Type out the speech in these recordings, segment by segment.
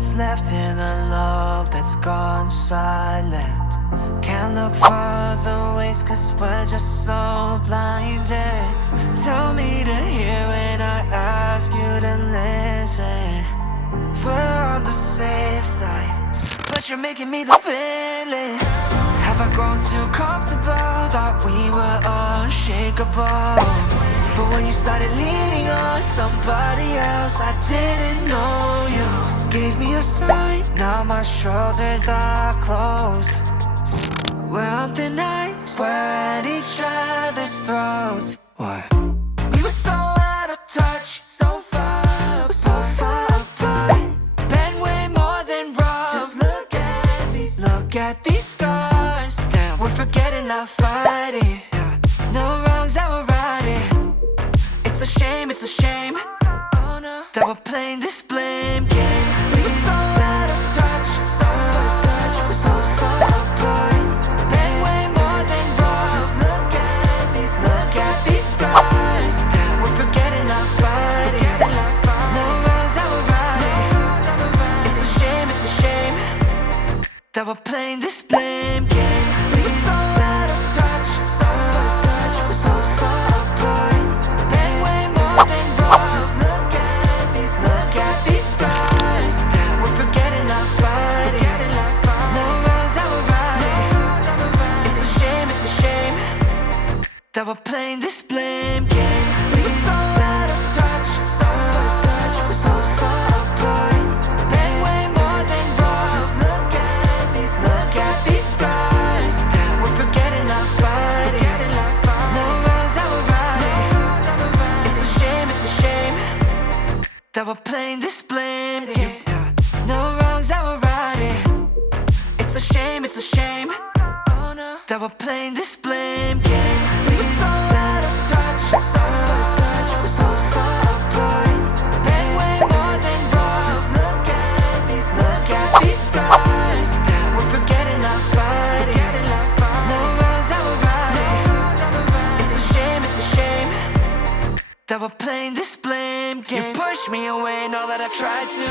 that's left in the love that's gone silent. Can't look further ways cause we're just so blinded. Tell me to hear when I ask you to listen. We're on the same side, but you're making me the villain. Have I grown too comfortable? Thought we were unshakable, but when you started leaning on somebody else, I didn't know you. Gave me a sign, now my shoulders are closed. We're on thin ice, we're at each other's throats. What? We were so out of touch, so far, so far apart. Been way more than rough. Just look at these scars. Damn, we're forgetting not fighting. No wrongs that we're righting. It's a shame, it's a shame. Oh no, that we're playing this blame game. We were so out of touch, so far, we're so far apart. Been way more than rough. Just look at these scars. Damn, we're forgetting not fighting. No wrongs that we're righting. It's a shame, that we're playing this blame game. We were so out of touch, so far, we're so far apart. Been way more than rough. Just look at these scars. Damn, we're forgetting not fighting. No wrongs that we're righting. It's a shame, that we're playing this blame game. We were so out of touch, so far, we're so far apart. Been way more than rough. Just look at these scars. Damn, we're forgetting not fighting. No wrongs that we're righting. It's a shame, that we're playing this blame game. No wrongs that we're righting. It's a shame, oh no, that we're playing this blame game. We were so out of touch, so far, we're so far apart. Been way more than rough. Just look at these scars. Damn, we're forgetting not fighting. No wrongs that we're righting. It's a shame, that we're playing this blame game. You push me away and all that I tried to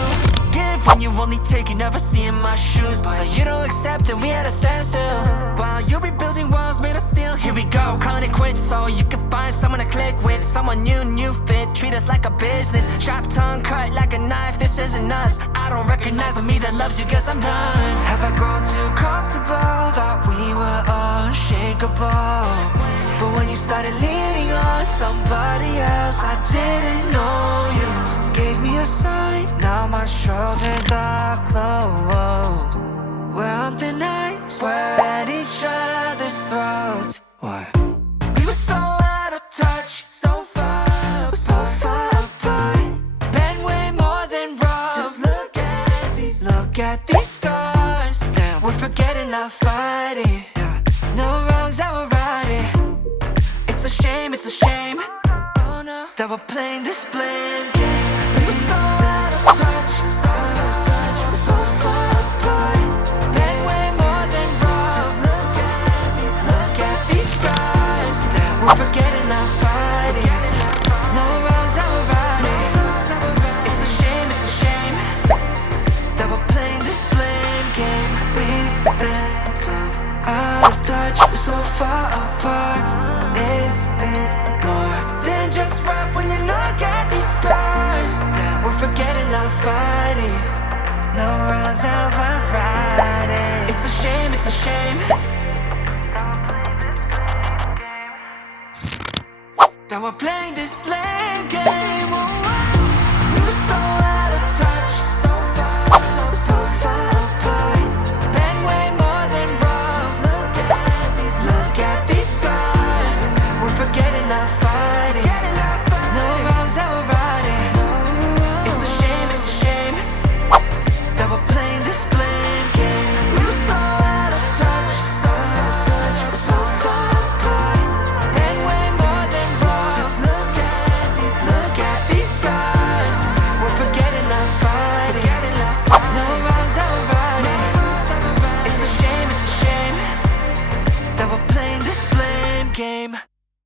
give when you only take, you never see in my shoes. But you don't accept it, we had a standstill. While you be building walls made of steel. Here we go, calling it quits so you can find someone to click with. Someone new fit, treat us like a business. Sharp tongue cut like a knife, this isn't us. I don't recognize the me that loves you, guess I'm done. Have I grown too comfortable? Thought we were unshakable, but when you started leaning on somebody else, I didn't know you. Gave me a sign, now my shoulders are closed. We're on thin ice, we're at each other's throats. What? We were so out of touch, so far, we're so far apart. Been way more than rough. Just look at these scars. Damn, we're forgetting not fighting. No wrongs that we're righting. It's a shame, oh no, that we're playing this blame game. We were so out of touch, so we're so far apart. Been way more than rough. Just look at these scars. Damn, we're forgetting not fighting. No wrongs that we're righting. It's a shame, that we're playing this blame game. We've been so out of touch, we're so far apart. It's been more than just rough when you look at these scars. Damn, we're forgetting not fighting. No wrongs that we're righting. It's a shame, that we're playing this blame game. We were so out of touch, so far, we're so far apart. Been way more than rough. Look at these scars. We're forgetting not fighting.